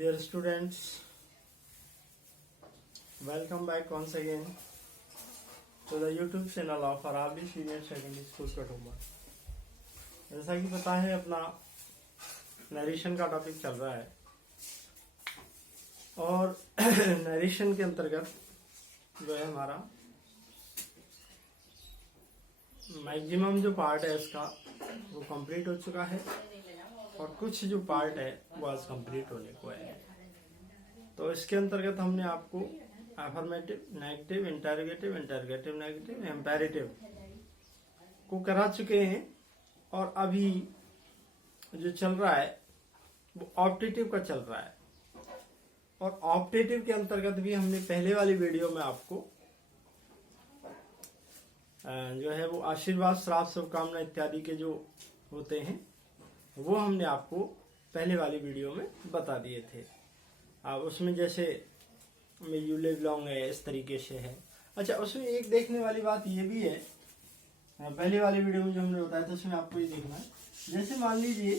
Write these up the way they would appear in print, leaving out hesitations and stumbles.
Dear students, welcome back once again to the YouTube channel of Arabi Senior Secondary School Kathua. जैसा कि पता है अपना नरेशन का टॉपिक चल रहा है और नरेशन के अंतर्गत जो है हमारा मैक्सिमम जो पार्ट है इसका वो कंप्लीट हो चुका है और कुछ जो पार्ट है वो आज कंप्लीट होने को है। तो इसके अंतर्गत हमने आपको affirmative, negative, interrogative, interrogative negative, imperative को करा चुके हैं और अभी जो चल रहा है वो ऑप्टेटिव का चल रहा है। और ऑप्टेटिव के अंतर्गत भी हमने पहले वाली वीडियो में आपको जो है वो आशीर्वाद, श्राप, शुभकामना इत्यादि के जो होते हैं वो हमने आपको पहले वाली वीडियो में बता दिए थे। अब उसमें जैसे यू लिव लॉन्ग है, इस तरीके से है। अच्छा, उसमें एक देखने वाली बात ये भी है, पहले वाली वीडियो में जो हमने बताया था उसमें आपको ये देखना है। जैसे मान लीजिए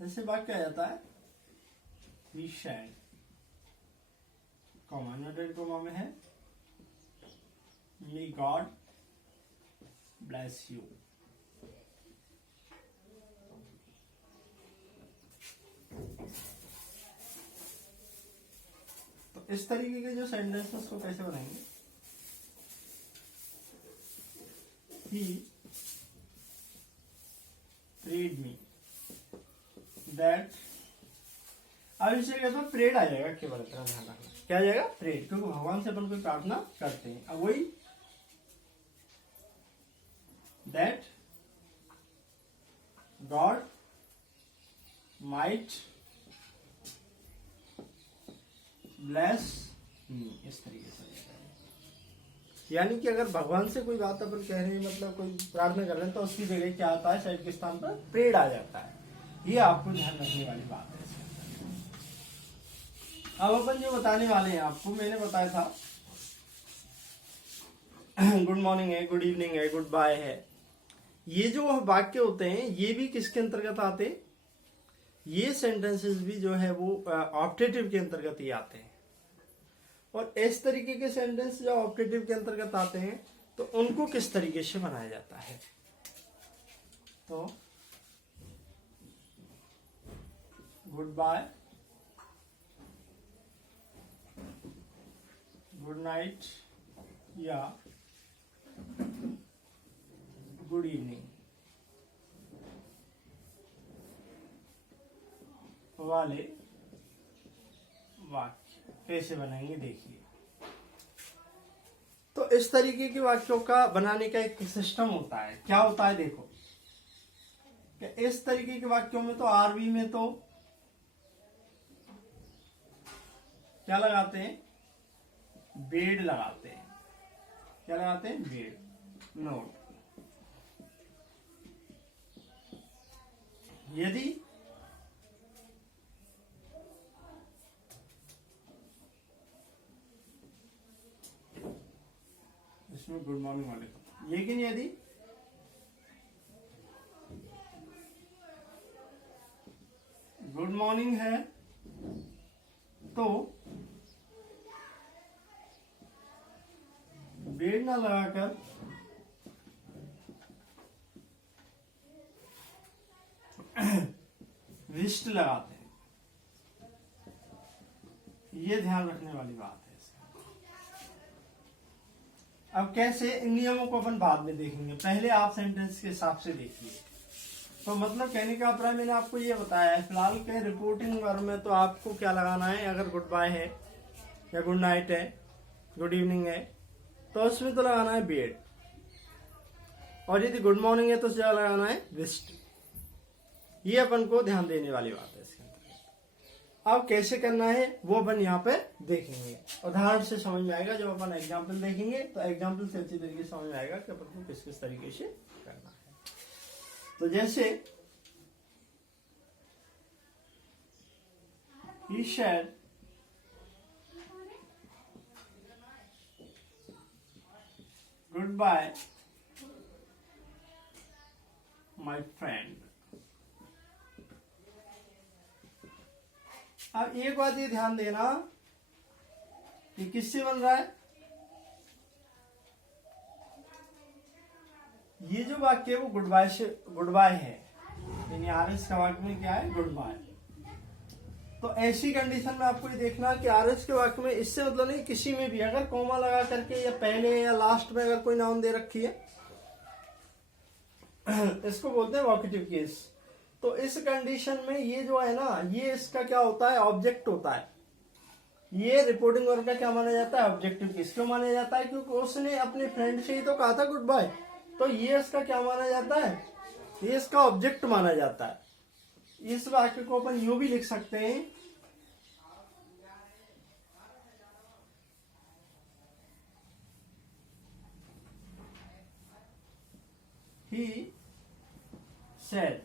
जैसे वाक्य आ जाता है we shall, comma noted comma में है मे गॉड ब्लेस यू। तो इस तरीके के जो सेंटेंसेस को कैसे बनाएंगे? He prayed me that, अब इसे कहते हैं प्रेड आ जाएगा, केवल इतना ध्यान रखना। क्या आ जाएगा? प्रेड, क्योंकि भगवान से अपन कोई प्रार्थना करते हैं। अब वही that God might bless me, इस तरीके से। यानी कि अगर भगवान से कोई बात अपन कह रहे हैं, मतलब कोई प्रार्थना कर रहे हैं, तो उसकी जगह क्या आता है? साइड के स्थान पर प्रेड आ जाता है। ये आपको ध्यान रखने वाली बात है। अब अपन जो बताने वाले हैं आपको, मैंने बताया था गुड मॉर्निंग है, गुड इवनिंग है, गुड बाय है। ये जो वाक्य होते हैं ये भी किसके अंतर्गत आते हैं? ये सेंटेंसेस भी जो है वो ऑप्टेटिव के अंतर्गत ही आते हैं। और इस तरीके के सेंटेंस जो ऑप्टेटिव के अंतर्गत आते हैं तो उनको किस तरीके से बनाया जाता है? तो गुड बाय, गुड नाइट या गुड इवनिंग वाले वाक्य कैसे बनाएंगे देखिए। तो इस तरीके के वाक्यों का बनाने का एक सिस्टम होता है। क्या होता है? देखो, इस तरीके के वाक्यों में तो आरबी में तो क्या लगाते हैं? बेड लगाते हैं। क्या लगाते हैं? Bed, note. यदि इसमें गुड मॉर्निंग वाले, लेकिन यदि गुड मॉर्निंग है तो बेड ना लगाकर विस्ट लगाते हैं। ये ध्यान रखने वाली बात है इसका। अब कैसे, इन नियमों को अपन बाद में देखेंगे, पहले आप सेंटेंस के हिसाब से देखिए। तो मतलब कहने का अभिप्राय मैंने आपको ये बताया है, फिलहाल के रिपोर्टिंग वर्ब में तो आपको क्या लगाना है? अगर गुड बाय है या गुड नाइट है, गुड इवनिंग है, तो उसमें तो लगाना है बेड। और यदि गुड मॉर्निंग है तो क्या लगाना है? विस्ट। ये अपन को ध्यान देने वाली बात है इसके अंदर। अब कैसे करना है वो अपन यहाँ पे देखेंगे, उदाहरण से समझ में आएगा। जब अपन एग्जाम्पल देखेंगे तो एग्जाम्पल से अच्छी तरीके से समझ में आएगा कि अपन को किस किस तरीके से करना है। तो जैसे he said goodbye my friend. अब एक बात ये ध्यान देना कि किससे बन रहा है, ये जो वाक्य है वो गुड बाय से, गुड बाय है, यानी आरएस का वाक्य में क्या है, गुड बाय। तो ऐसी कंडीशन में आपको ये देखना कि आरएस के वाक्य में इससे मतलब नहीं, किसी में भी अगर कॉमा लगा करके या पहले या लास्ट में अगर कोई नाउन दे रखी है, इसको बोलते हैं वोकेटिव केस। तो इस कंडीशन में ये जो है ना, ये इसका क्या होता है, ऑब्जेक्ट होता है। ये रिपोर्टिंग वर्ब का क्या माना जाता है, ऑब्जेक्टिव केस। क्यों माना जाता है, क्योंकि उसने अपने फ्रेंड से ही तो कहा था गुड बाय, तो ये इसका क्या माना जाता है, ये इसका ऑब्जेक्ट माना जाता है। इस वाक्य को अपन यूं भी लिख सकते हैं, he said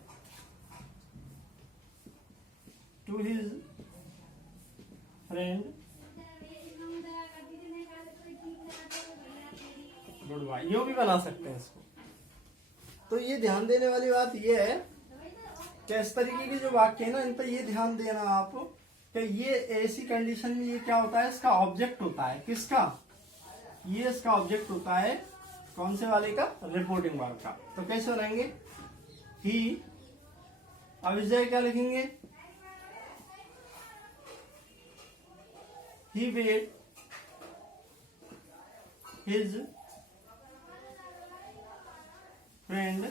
to his friend goodbye, यूं भी बना सकते हैं इसको। तो ये ध्यान देने वाली बात ये है कि इस तरीके के जो वाक्य है ना, इन पर ये ध्यान देना आप कि ये ऐसी कंडीशन में ये क्या होता है, इसका ऑब्जेक्ट होता है। किसका, ये इसका ऑब्जेक्ट होता है, कौन से वाले का, रिपोर्टिंग वर्ब का। तो कैसे बनाएंगे, ही, अब इस जगह क्या लिखेंगे, ही वेड हिज फ्रेंड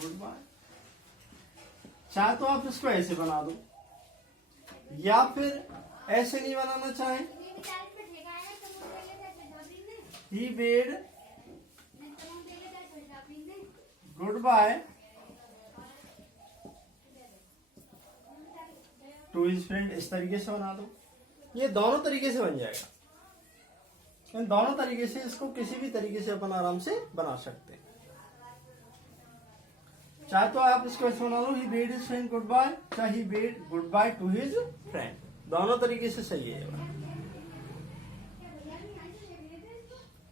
गुड बाय। चाहे तो आप इसको ऐसे बना दो, या फिर ऐसे नहीं बनाना चाहें, he bade goodbye to his friend, इस तरीके से बना दो। ये दोनों तरीके से बन जाएगा। इन दोनों तरीके से इसको किसी भी तरीके से अपन आराम से बना सकते हैं। चाहे तो आप इसको ऐसे बना लो, he bade his friend goodbye, चाहे he bade goodbye to his friend, दोनों तरीके से सही है।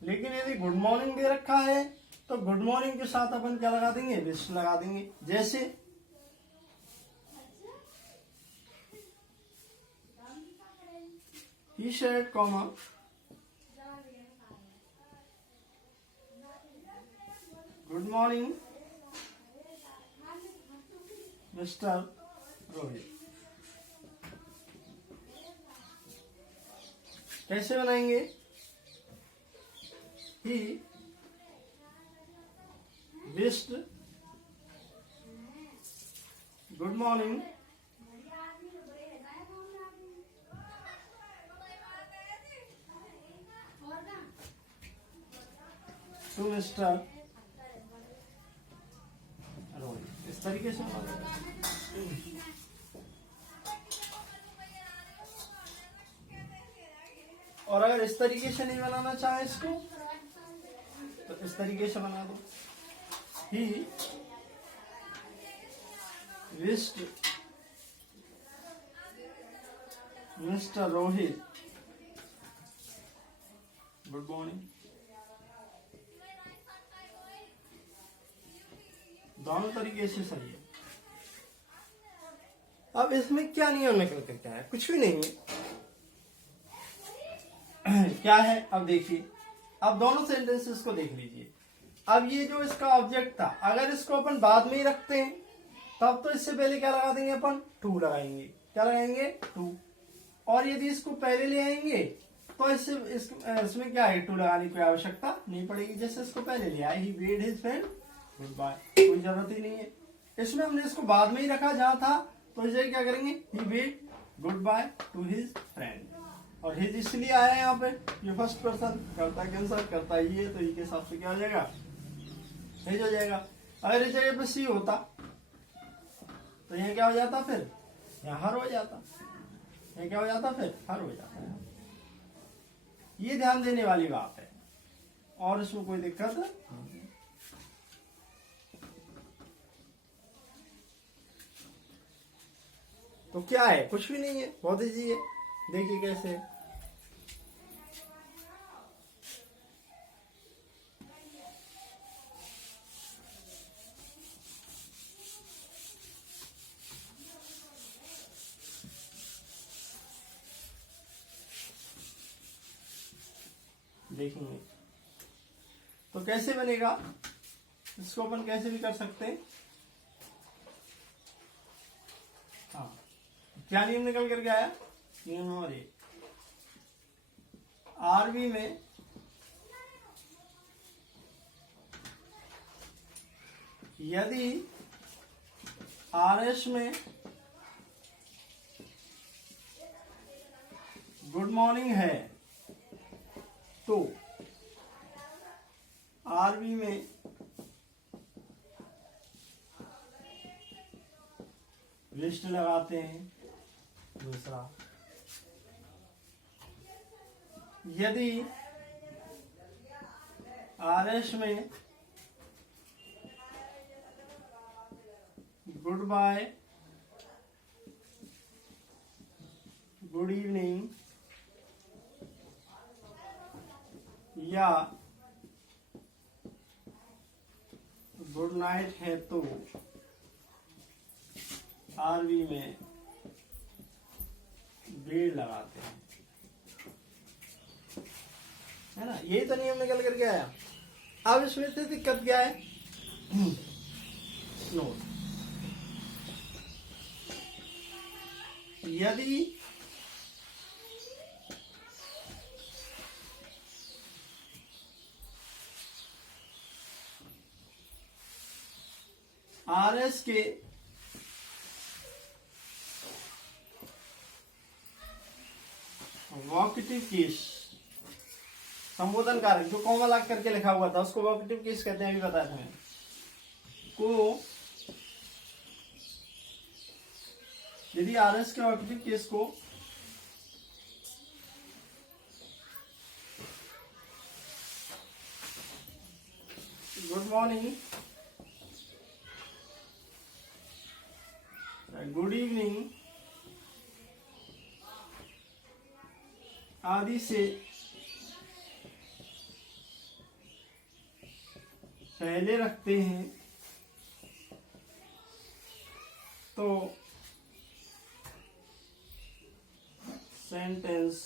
लेकिन यदि गुड मॉर्निंग दे रखा है तो गुड मॉर्निंग के साथ अपन क्या लगा देंगे, विश लगा देंगे। जैसे he said comma good morning mister Rohit. कैसे बनाएंगे, he wished good morning to Mr. Rohit. इस तरीके से और अगर इस तरीके से नहीं बनाना चाहे इसको, तो इस तरीके से बना दो, he wished Mr. Rohit good morning. दोनों तरीके से सही है। अब इसमें क्या नियम निकल कर क्या है, कुछ भी नहीं है। क्या है, अब देखिए, अब दोनों सेंटेंसेस को देख लीजिए। अब ये जो इसका ऑब्जेक्ट था, अगर इसको अपन बाद में ही रखते हैं तब तो इससे पहले क्या लगा देंगे अपन, टू लगाएंगे। क्या लगाएंगे, टू। और यदि इसको पहले ले आएंगे तो इसमें क्या है, टू लगाने की आवश्यकता नहीं पड़ेगी। जैसे इसको पहले ले आए, ही वेड हिज फ्रेंड गुड बाय, कोई जरूरत ही नहीं है। इसमें हमने इसको बाद में ही रखा जहां था, तो इसे क्या करेंगे, he bade goodbye to his friend. और हिज इसलिए आया है यहाँ पे, ये फर्स्ट पर्सन करता के अनुसार करता ही है, तो ये के हिसाब से क्या हो जाएगा, हिज हो जाएगा। अगर इस जगह पे सी होता तो यहाँ क्या हो जाता, फिर यहाँ हर हो जाता। ये क्या हो जाता, फिर हर हो जाता है। ये ध्यान देने वाली बात है, और इसमें कोई दिक्कत नहीं। तो क्या है, कुछ भी नहीं है, बहुत ईजी है। देखिए कैसे, देखेंगे। तो कैसे बनेगा, इसको अपन कैसे भी कर सकते हैं। हाँ, क्या नियम निकल करके आया, नियम नंबर 1, आरबी में यदि आरएस में गुड मॉर्निंग है तो आरबी में लिस्ट लगाते हैं। दूसरा, यदि आरएस में गुड बाय, गुड इवनिंग या गुड नाइट है तो आरबी में भीड़ लगाते हैं, है ना। यही तो नियम निकल करके आया। अब इसमें से दिक्कत क्या है, नोट, यदि आरएस के वोकेटिव केस, संबोधन कारक जो कोमल आग करके लिखा हुआ था उसको वोकेटिव केस कहते हैं, अभी बताया था मैंने को। यदि आरएस के वोकेटिव केस को गुड मॉर्निंग, गुड इवनिंग आदि से पहले रखते हैं तो सेंटेंस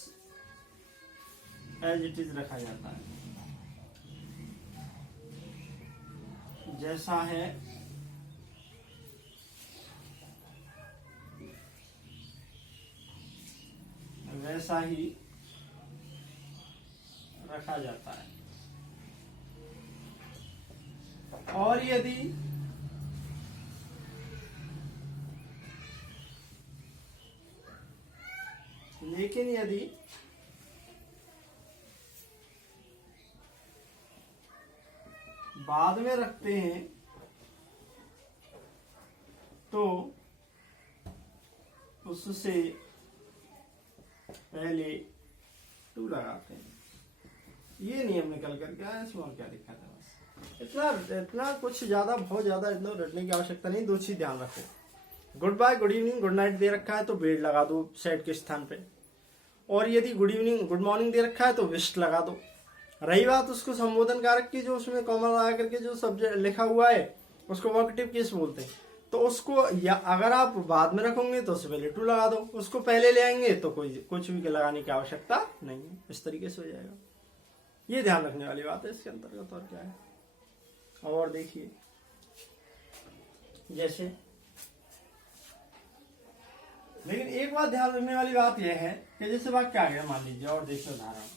एज इट इज रखा जाता है, जैसा है वैसा ही रखा जाता है। और यदि लेकिन यदि बाद में रखते हैं तो उससे पहले टू लगाते हैं। ये नियम निकल करके आया, इसमें और क्या दिक्कत है। बस इतना कुछ ज्यादा बहुत ज्यादा इतना रटने की आवश्यकता नहीं। दो चीज ध्यान रखो, goodbye, good evening, good night दे रखा है तो बेड लगा दो सेट के स्थान पे, और यदि गुड इवनिंग गुड मॉर्निंग दे रखा है तो विस्ट लगा दो। रही बात उसको संबोधन कारक की, जो उसमें कॉमा लगा करके जो सब्जेक्ट लिखा हुआ है उसको वोकेटिव केस बोलते हैं, तो उसको या अगर आप बाद में रखोगे तो उससे पहले टू लगा दो, उसको पहले ले आएंगे तो कोई कुछ भी लगाने की आवश्यकता नहीं है। इस तरीके से हो जाएगा। ये ध्यान रखने वाली बात है इसके अंतर्गत। और क्या है, और देखिए जैसे, लेकिन एक बात ध्यान रखने वाली बात यह है कि जैसे वाक्य आ गया मान लीजिए, और देखिए उदाहरण,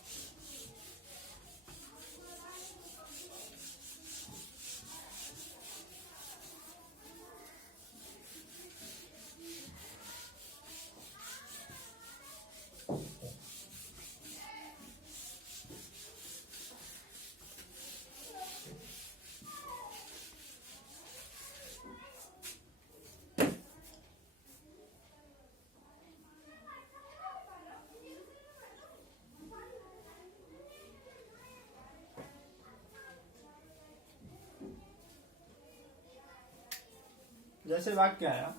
जैसे वाक्य आया,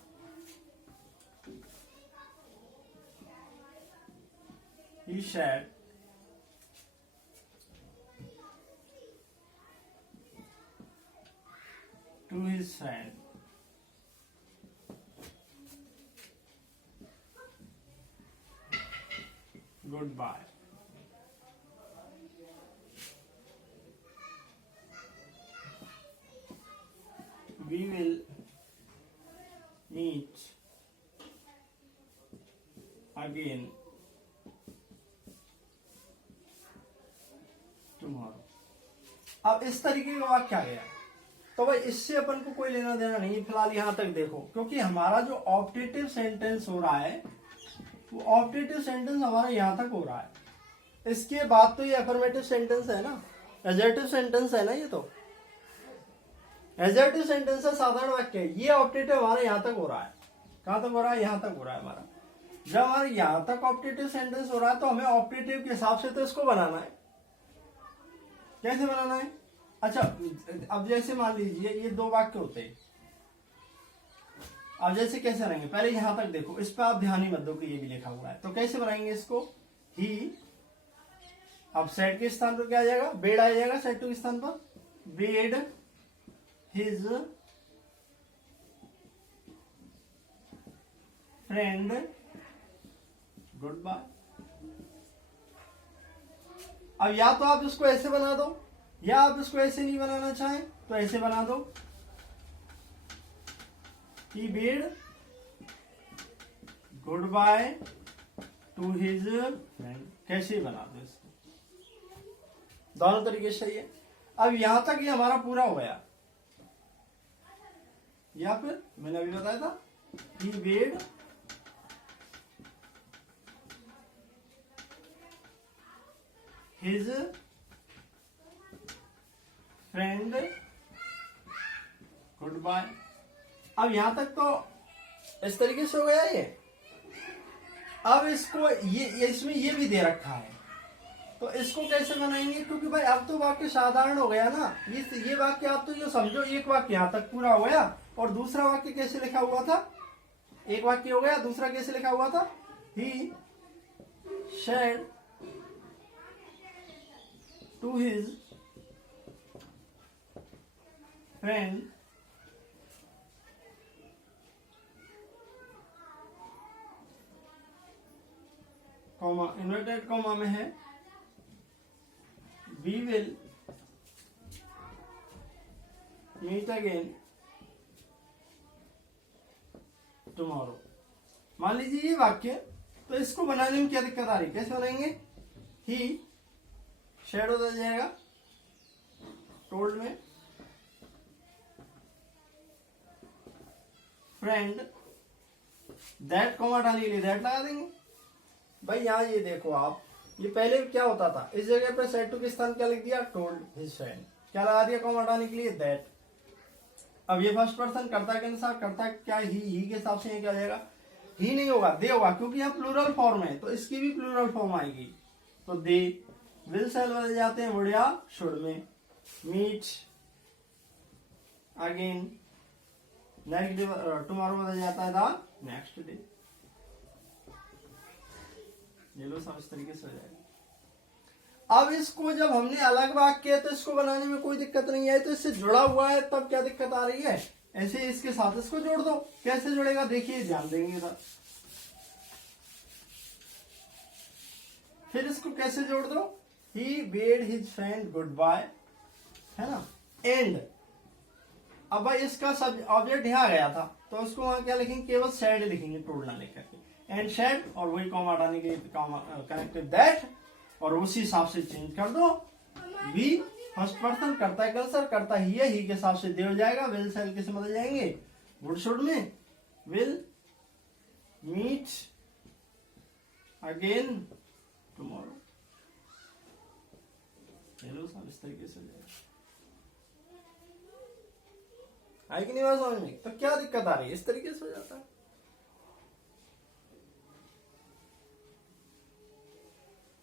he said to his friend goodbye। We will meet again tomorrow. अब इस तरीके का वाक्य आ गया, तो भाई इससे अपन को कोई लेना देना नहीं, फिलहाल यहां तक देखो, क्योंकि हमारा जो ऑप्टेटिव सेंटेंस हो रहा है वो ऑप्टेटिव सेंटेंस हमारा यहां तक हो रहा है। इसके बाद तो ये अफर्मेटिव सेंटेंस है ना, एजर्टिव सेंटेंस है ना, ये तो एजर्टिव सेंटेंस है, साधारण वाक्य है। ये ऑप्टेटिव हमारा यहां तक हो रहा है, कहां तक हो रहा है, यहां तक हो रहा है हमारा। जब हमारा यहां तक ऑप्टेटिव सेंटेंस हो रहा है तो हमें ऑप्टेटिव के हिसाब से तो इसको बनाना है। कैसे बनाना है? अच्छा, अब जैसे मान लीजिए ये दो वाक्य होते हैं, अब जैसे कैसे रहेंगे, पहले यहां तक देखो, इस पर आप ध्यान ही मत दो कि ये भी लिखा हुआ है, तो कैसे बनाएंगे इसको, ही, अब सेड के स्थान पर क्या आ जाएगा, बेड आ जाएगा, सेड टू के स्थान पर, bade his friend goodbye. अब या तो आप इसको ऐसे बना दो, या आप इसको ऐसे नहीं बनाना चाहें तो ऐसे बना दो, he bid good bye to his friend, कैसे बना दो इसको, दोनों तरीके से है। अब यहां तक ये हमारा पूरा हो गया, या फिर मैंने अभी बताया था he bid his friend goodbye. अब यहां तक तो इस तरीके से हो गया ये। अब इसको ये इसमें ये भी दे रखा है, तो इसको कैसे बनाएंगे, क्योंकि भाई अब तो वाक्य साधारण हो गया ना, ये वाक्य आप तो जो समझो, एक वाक्य यहां तक पूरा हो गया, और दूसरा वाक्य कैसे लिखा हुआ था, एक वाक्य हो गया, दूसरा कैसे लिखा हुआ था, he said to his friend comma, inverted comma में है, we will meet again tomorrow. मान लीजिए ये वाक्य, तो इसको बनाने में क्या दिक्कत आ रही है, कैसे बनाएंगे, ही शेड हो जाएगा टोल्ड में, फ्रेंड दैट कॉमा हटाने के लिए दैट लगा देंगे। भाई यहाँ ये देखो आप, ये पहले क्या होता था, इस जगह पे सेड टू के स्थान क्या लिख दिया, टोल्ड हिज फ्रेंड, क्या लगा दिया कॉमा हटाने के लिए, दैट। अब ये फर्स्ट पर्सन कर्ता के अनुसार, कर्ता क्या, ही के हिसाब से क्या हो जाएगा, ही नहीं होगा, दे होगा, क्योंकि यहाँ प्लूरल फॉर्म है, तो इसकी भी प्लूरल फॉर्म आएगी, तो दे, विल सेल बदल जाते हैं वुड या शुड में, meet again, next day tomorrow बदल जाता है द नेक्स्ट डे। ये लो सब इस तरीके से हो जाएगा। अब इसको जब हमने अलग वाक्य है तो इसको बनाने में कोई दिक्कत नहीं है, तो इससे जुड़ा हुआ है तब क्या दिक्कत आ रही है, ऐसे इसके साथ इसको जोड़ दो, कैसे जुड़ेगा देखिए, ध्यान देंगे इधर, फिर इसको कैसे जोड़ दो, he bade his friend goodbye, है ना, एंड। अब भाई इसका सब ऑब्जेक्ट यहाँ गया था, तो उसको वहां क्या लिखेंगे, केवल सैड लिखेंगे, टोलना लेकर के, एंड सैड, और वही कॉमा हटाने के कनेक्टेड दैट, और उसी हिसाब से चेंज कर दो, वी फर्स्ट पर्सन करता है कल्सर, करता ही है, ही के हिसाब से दे हो जाएगा, विल सेल किसे बदल जाएंगे, वुड शुड में, will meet again tomorrow. Hello सब इस तरीके से आई कि नहीं बात समझ में, तो क्या दिक्कत आ रही है, इस तरीके से हो जाता है।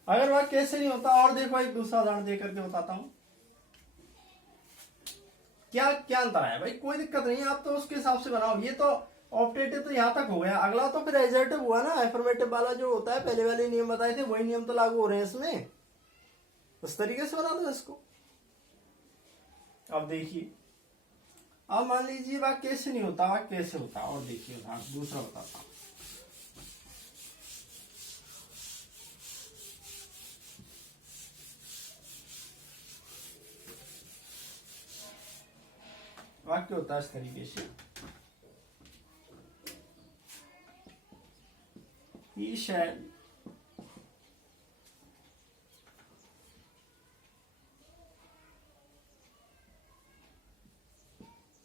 अगर वह कैसे नहीं होता, और देखो एक दूसरा उदाहरण दे करके बताता हूं, क्या क्या अंतर है भाई, कोई दिक्कत नहीं है, आप तो उसके हिसाब से बनाओ। ये तो ऑप्टेटिव तो यहां तक हो गया, अगला तो फिर एजर्टिव हुआ ना, एफर्मेटिव वाला जो होता है, पहले वाले नियम बताए थे वही नियम तो लागू हो रहे हैं इसमें, उस तरीके से बना दो इसको। अब देखिए, अब मान लीजिए वाक्य कैसे नहीं होता, वाक्य कैसे होता, और देखिए उदाहरण दूसरा बताता हूं। वाक्य होता है इस तरीके से, he said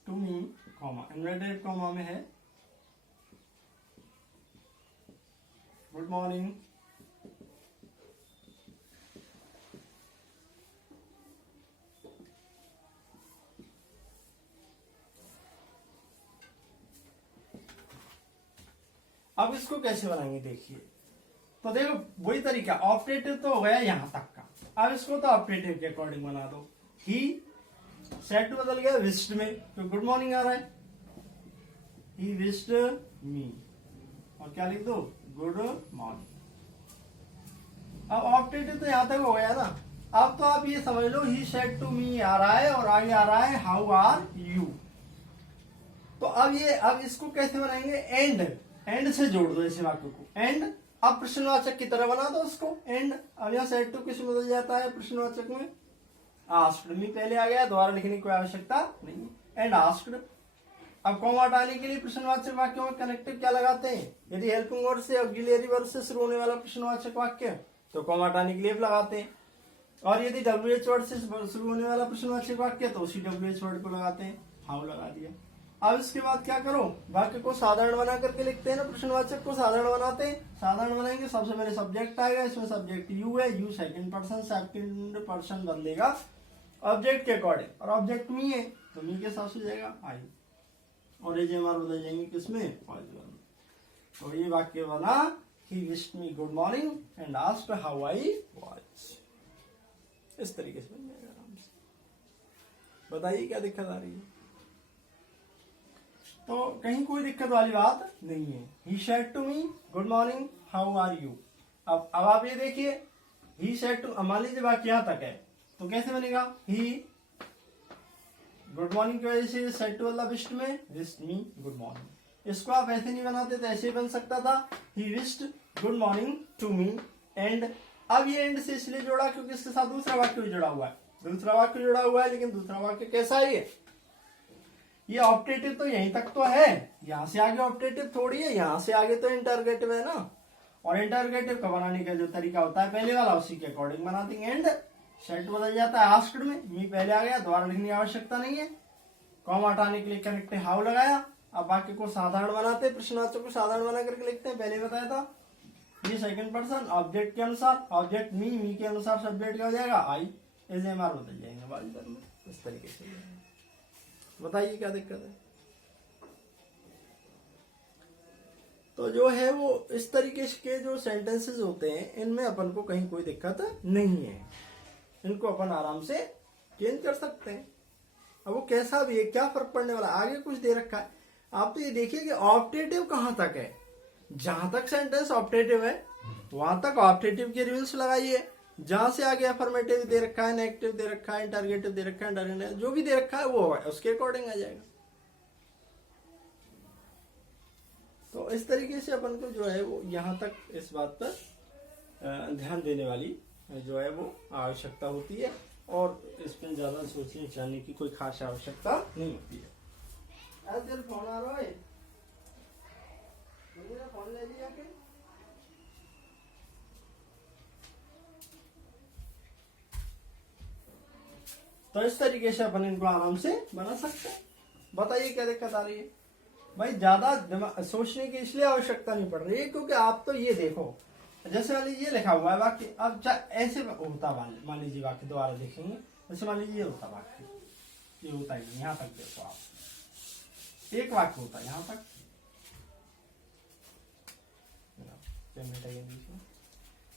to me, comma inverted comma में है, गुड मॉर्निंग अब इसको कैसे बनाएंगे देखिए, तो देखो वही तरीका, ऑपरेटिव तो हो गया यहां तक का, अब इसको तो ऑपरेटिव के अकॉर्डिंग बना दो। ही सेट बदल गया विस्ड में, तो गुड मॉर्निंग आ रहा है, ही विस्ड मी, और क्या लिख दो, गुड मॉर्निंग। अब ऑपरेटिव तो यहां तक हो गया ना, अब तो आप ये समझ लो ही सेड टू मी आ रहा है और आगे आ रहा है हाउ आर यू। तो अब इसको कैसे बनाएंगे, एंड से जोड़ दो इस वाक्य को, एंड अब प्रश्नवाचक की तरह बना दो उसको, एंड। अब यहाँ सेड टू किस में बदल जाता है प्रश्नवाचक में, आस्क्ड मी पहले आ गया, दोबारा लिखने की कोई आवश्यकता नहीं, एंड आस्क्ड। अब कॉमा हटाने के लिए प्रश्नवाचक वाक्यों में कनेक्टिव क्या लगाते हैं, यदि हेल्पिंग वर्ड से ऑक्सिलरी वर्ड से शुरू होने वाला प्रश्नवाचक वाक्य तो कॉमा हटाने के लिए लगाते हैं, और यदि WH वर्ड से शुरू होने वाला प्रश्नवाचक वाक्य तो उसी WH वर्ड को लगाते हैं, हाउ लगा दिया। अब इसके बाद क्या करो, वाक्य को साधारण बना करके लिखते हैं ना, प्रश्नवाचक को साधारण बनाते हैं, साधारण बनाएंगे, सबसे पहले सब्जेक्ट आएगा, इसमें सब्जेक्ट यू है, यू सेकंड पर्सन बदलेगा ऑब्जेक्ट के अकॉर्डिंग, और ऑब्जेक्ट मी है तो मी के हिसाब से जाएगा आई, और ये हमारे बदल जाएंगे किसमें, तो ये वाक्य बना, he wished me good morning and asked how I was, इस तरीके से बन जाएगा आराम से। बताइए क्या दिक्कत आ रही है, तो कहीं कोई दिक्कत वाली बात नहीं है। He said to me good morning how are you. अब आप ये देखिए, ही सेड टू, मान लीजिए वाक्य यहां तक है तो कैसे बनेगा, ही गुड मॉर्निंग की वजह से सेड टू वाला विश्ड में विश्ड मी गुड मॉर्निंग। इसको आप ऐसे नहीं बनाते तो ऐसे ही बन सकता था, he wished good morning to me and. अब ये एंड से इसलिए जोड़ा क्योंकि इसके साथ दूसरा वाक्य भी जुड़ा हुआ है, दूसरा वाक्य जुड़ा हुआ है, लेकिन दूसरा वाक्य कैसा है, ये ऑप्टेटिव तो यहीं तक तो है, यहां से आगे ऑप्टेटिव थोड़ी है, यहां से आगे तो इंटरगेटिव है ना, और इंटरगेटिव का बनाने का जो तरीका होता है पहले वाला उसी के अकॉर्डिंग बनाते हैं। एंड सेट बदल जाता है आस्क्ड में, मी पहले आ गया, दोबारा लिखने की आवश्यकता नहीं है, कॉमा हटाने के लिए कनेक्ट हाउ लगाया। अब वाक्य को साधारण बनाते हैं, प्रश्नवाचक को साधारण बना करके लिखते हैं, पहले बताया था, ये सेकंड पर्सन ऑब्जेक्ट के अनुसार, ऑब्जेक्ट मी के अनुसार सब्जेक्ट क्या हो जाएगा आई, एज एम आर बदल जाएंगे बाजू में, इस तरीके से। बताइए क्या दिक्कत है, तो जो है वो इस तरीके के जो सेंटेंसेस होते हैं इनमें अपन को कहीं कोई दिक्कत नहीं है, इनको अपन आराम से चेंज कर सकते हैं। अब वो कैसा भी है, क्या फर्क पड़ने वाला, आगे कुछ दे रखा है, आप तो ये देखिए कि ऑप्टेटिव कहां तक है, जहां तक सेंटेंस ऑप्टेटिव है वहां तक ऑप्टेटिव के रूल्स लगाइए, जहां से आगे अफर्मेटिव दे रखा है, नेगेटिव दे रखा है, इंटरगेटिव दे रखा है, जो भी दे रखा है वो उसके अकॉर्डिंग आ जाएगा। तो इस तरीके से अपन को जो है वो यहाँ तक इस बात पर ध्यान देने वाली जो है वो आवश्यकता होती है, और इसमें ज्यादा सोचने चाहने की कोई खास आवश्यकता नहीं होती है। तेरे फोन आ रहा है, फोन ले लिया के तो इस तरीके से अपन इनको आराम से बना सकते हैं। बताइए क्या दिक्कत आ रही है भाई, ज्यादा सोचने की इसलिए आवश्यकता नहीं पड़ रही है क्योंकि आप तो ये देखो, जैसे मान लीजिए लिखा हुआ है वाक्य, अब ऐसे होता, मान लीजिए वाक्य दोबारा देखेंगे, जैसे मान लीजिए ये होता वाक्य, ये होता है, यहाँ तक देखो आप, एक वाक्य होता है यहाँ तक,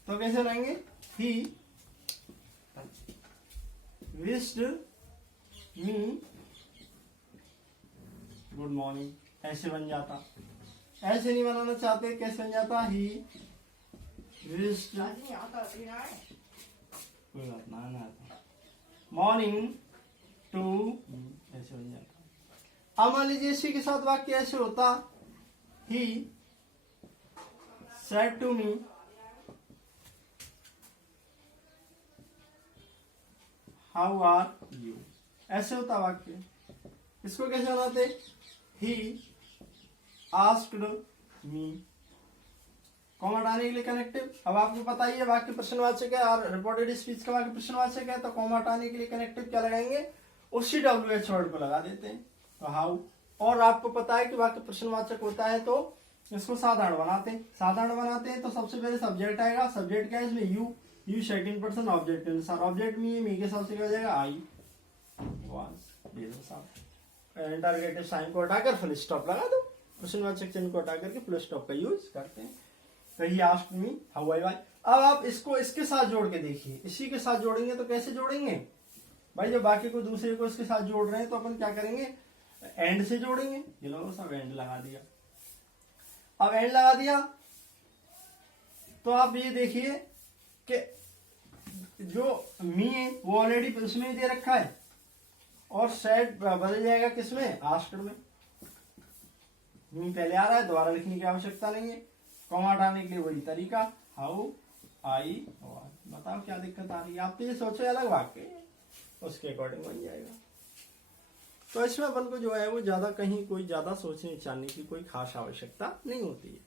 तो कैसे रहेंगे, he wished me good morning, ऐसे बन जाता। ऐसे नहीं बनाना चाहते, कैसे बन जाता, ही विश्ड, कोई बात ना मॉर्निंग टू, ऐसे बन जाता। अब मान लीजिए इसी के साथ वाक्य ऐसे होता, he said to me how are you, ऐसे होता वाक्य, इसको कैसे बनाते? ही आस्क्ड मी, कॉमा हटाने के लिए कनेक्टिव। अब आपको पता ही है वाक्य प्रश्नवाचक है और रिपोर्टेड स्पीच का वाक्य प्रश्नवाचक है, तो कॉमा हटाने के लिए कनेक्टिव क्या लगाएंगे? उसी WH वर्ड को लगा देते हैं, तो हाउ। और आपको पता है कि वाक्य प्रश्नवाचक होता है तो इसको साधारण बनाते हैं। साधारण बनाते हैं तो सबसे पहले सब्जेक्ट आएगा। सब्जेक्ट क्या है इसमें? यू सेकंड पर्सन ऑब्जेक्ट के अनुसार। ऑब्जेक्ट मी के हिसाब से क्या हो जाएगा? I was. इंटरोगेटिव साइन को हटाकर फुल स्टॉप लगा दो। प्रश्नवाचक चिन्ह को हटा करके फुल स्टॉप का यूज करते हैं। तो he asked me how I was. अब आप इसको इसके साथ जोड़ के देखिए, इसी के साथ जोड़ेंगे तो कैसे जोड़ेंगे भाई? जब बाकी को दूसरे को इसके साथ जोड़ रहे हैं तो अपन क्या करेंगे? एंड से जोड़ेंगे। ये लो सब एंड लगा दिया। अब एंड लगा दिया तो आप ये देखिए कि जो मी है वो ऑलरेडी उसमें ही दे रखा है और सेड बदल जाएगा किसमें? आस्क्ड में। मी पहले आ रहा है, दोबारा लिखने की आवश्यकता नहीं है। कॉमा हटाने के लिए वही तरीका, हाउ आई वाज। बताओ क्या दिक्कत आ रही है? आप तो ये सोचो अलग वाक्य, उसके अकॉर्डिंग बन जाएगा। तो इसमें अपन को जो है वो ज्यादा कहीं कोई ज्यादा सोचने विचारने की कोई खास आवश्यकता नहीं होती है।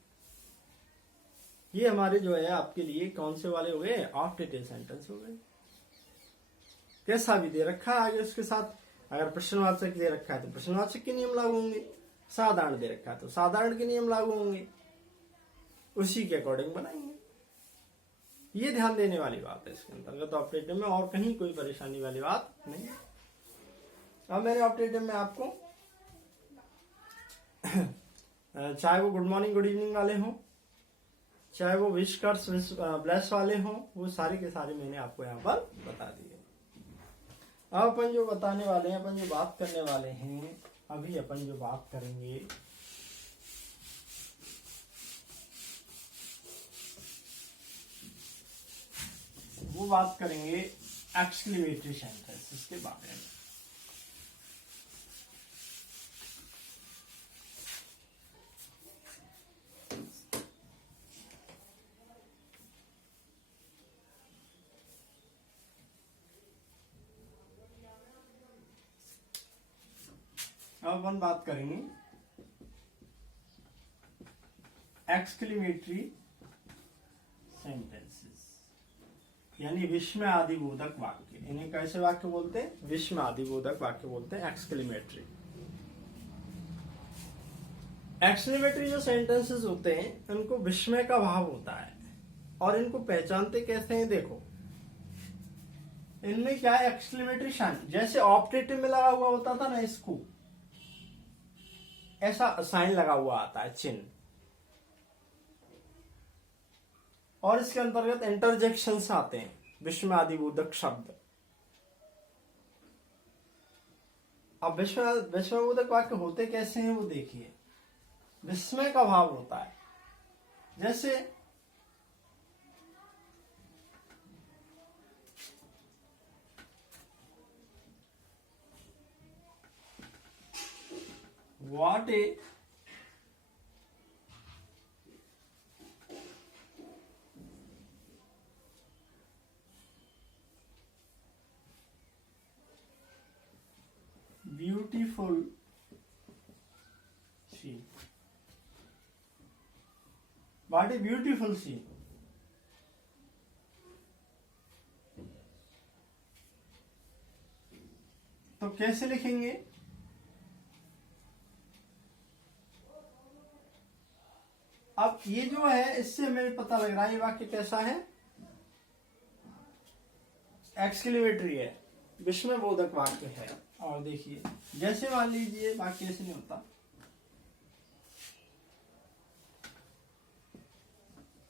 ये हमारे जो है आपके लिए कौन से वाले हो गए? ऑफ डिटेल सेंटेंस हो गए। कैसा भी दे रखा है आगे उसके साथ, अगर प्रश्नवाचक दे रखा है तो प्रश्नवाचक के नियम लागू होंगे, साधारण दे रखा है तो साधारण के नियम लागू होंगे, उसी के अकॉर्डिंग बनाएंगे। ये ध्यान देने वाली बात है इसके अंतर्गत ऑपरेटिव में, और कहीं कोई परेशानी वाली बात नहीं। अब मेरे ऑपरेटिव में आपको चाहे वो गुड मॉर्निंग गुड इवनिंग वाले हों, चाहे वो विश कर्स ब्लेस वाले हों, वो सारे के सारे मैंने आपको यहाँ पर बता दिए। अब अपन जो बताने वाले हैं, अपन जो बात करने वाले हैं, अभी अपन जो बात करेंगे वो बात करेंगे एक्सक्लेमेटरी सेंटेंस के बारे में। अब अपन बात करेंगे एक्सक्लेमेटरी सेंटेंसेस, यानी विस्मयादिबोधक वाक्य। इन्हें कैसे वाक्य बोलते हैं? विस्मयादिबोधक वाक्य बोलते हैं, एक्सक्लेमेटरी। एक्सक्लेमेटरी जो सेंटेंसेस होते हैं उनको विस्मय का भाव होता है, और इनको पहचानते कैसे हैं? देखो इनमें क्या है? एक्सक्लेमेटरी साइन, जैसे ऑप्टेटिव में लगा हुआ होता था ना इसको, ऐसा साइन लगा हुआ आता है, चिन्ह। और इसके अंतर्गत इंटरजेक्शंस आते हैं, विस्मयादिबोधक शब्द। अब विस्मयबोधक वाक्य होते कैसे हैं वो देखिए। विस्मय का भाव होता है, जैसे what a beautiful sea, what a beautiful sea. तो कैसे लिखेंगे? अब ये जो है इससे हमें पता लग रहा है ये वाक्य कैसा है? एक्सक्लेमेटरी है, विस्मयबोधक वाक्य है। और देखिए जैसे मान लीजिए वाक्य ऐसे नहीं होता,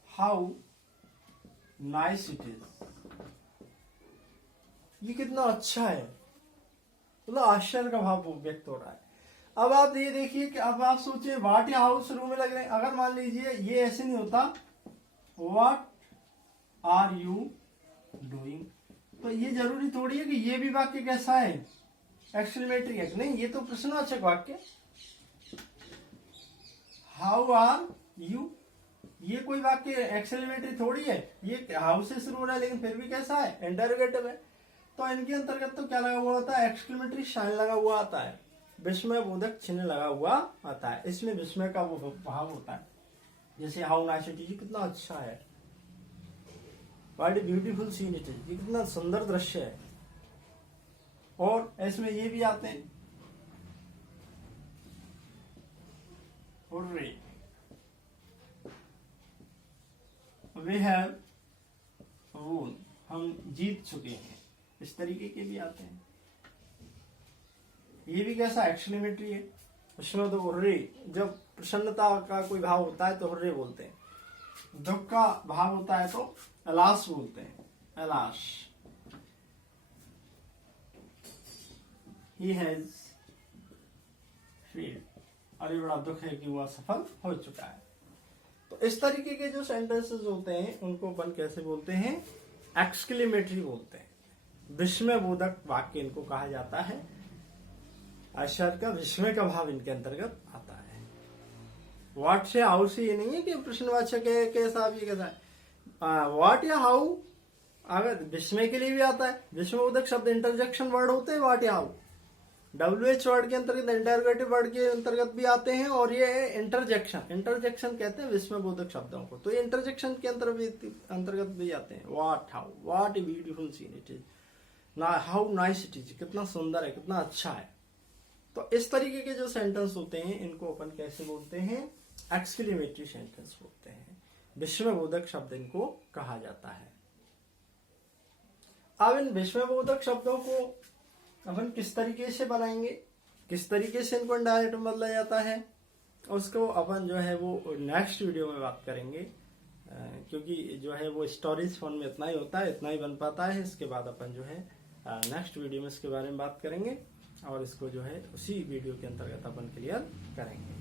हाउ नाइस इट इज। ये कितना अच्छा है, मतलब आश्चर्य का भाव व्यक्त हो रहा है। अब आप ये देखिए कि अब आप सोचिए वाट या हाउ शुरू में लग रहे हैं। अगर मान लीजिए ये ऐसे नहीं होता, व्हाट आर यू डूइंग, तो ये जरूरी थोड़ी है कि ये भी वाक्य कैसा है? एक्सक्लेमेटरी है। नहीं, ये तो प्रश्नवाचक वाक्य। हाउ आर यू, ये कोई वाक्य एक्सक्लेमेटरी थोड़ी है। ये हाउ से शुरू हो रहा है लेकिन फिर भी कैसा है? इंटरोगेटिव है। तो इनके अंतर्गत तो क्या लगा हुआ होता है? एक्सक्लेमेटरी साइन लगा हुआ आता है। विस्मय बोधक चिन्ह लगा हुआ आता है। इसमें विस्मय का वो भाव होता है, जैसे हाउ नाइस इट इज, कितना अच्छा है, what a beautiful seen it is, ये कितना सुंदर दृश्य है। और इसमें ये भी आते हैं, हुर्रे, वी हैव वोन, हम जीत चुके हैं, इस तरीके के भी आते हैं। ये भी कैसा एक्सक्लेमेटरी है, उसमें तो हुर्रे, जब प्रसन्नता का कोई भाव होता है तो हुर्रे बोलते हैं, दुख का भाव होता है तो अलास बोलते हैं, अलास। He has failed, और ये बड़ा दुख है कि वह असफल हो चुका है। तो इस तरीके के जो सेंटेंसेस होते हैं उनको अपन कैसे बोलते हैं, एक्सक्लेमेटरी बोलते हैं, विस्मय बोधक वाक्य इनको कहा जाता है। आश्चर्य का, विस्मय का भाव इनके अंतर्गत आता है। व्हाट से हाउ से ये नहीं है कि प्रश्नवाचक है कैसा भी कैसा है, व्हाट या हाउ अगर विस्मय के लिए भी आता है। विस्मय बोधक शब्द इंटरजेक्शन वर्ड होते हैं व्हाट या हाउ, WH वर्ड के अंतर्गत, इंटरोगेटिव वर्ड के अंतर्गत भी आते हैं, और ये इंटरजेक्शन कहते हैं विस्मय बोधक शब्दों को, तो ये इंटरजेक्शन के अंतर्गत भी आते हैं। What how, what a beautiful seen it is, ना हाउ नाइस इट इज, कितना सुंदर है, कितना अच्छा है। तो इस तरीके के जो सेंटेंस होते हैं इनको अपन कैसे बोलते हैं, एक्सक्लेमेटरी सेंटेंस बोलते हैं, विस्मय बोधक शब्द इनको कहा जाता है। अब इन विस्मय बोधक शब्दों को अपन किस तरीके से बनाएंगे, किस तरीके से इनको डायरेक्ट में बदला जाता है, उसको अपन जो है वो नेक्स्ट वीडियो में बात करेंगे, क्योंकि जो है वो स्टोरीज फोन में इतना ही होता है, इतना ही बन पाता है। इसके बाद अपन जो है नेक्स्ट वीडियो में इसके बारे में बात करेंगे, और इसको जो है उसी वीडियो के अंतर्गत अपन क्लियर करेंगे।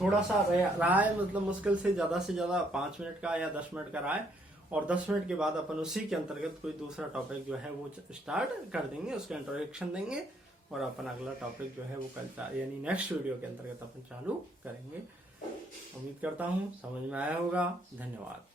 थोड़ा सा रहा है, मतलब मुश्किल से ज्यादा 5 मिनट का या 10 मिनट का रहा है, और 10 मिनट के बाद अपन उसी के अंतर्गत कोई दूसरा टॉपिक जो है वो स्टार्ट कर देंगे, उसका इंट्रोडक्शन देंगे, और अपन अगला टॉपिक जो है वो कल यानी नेक्स्ट वीडियो के अंतर्गत अपन चालू करेंगे। उम्मीद करता हूँ समझ में आया होगा। धन्यवाद।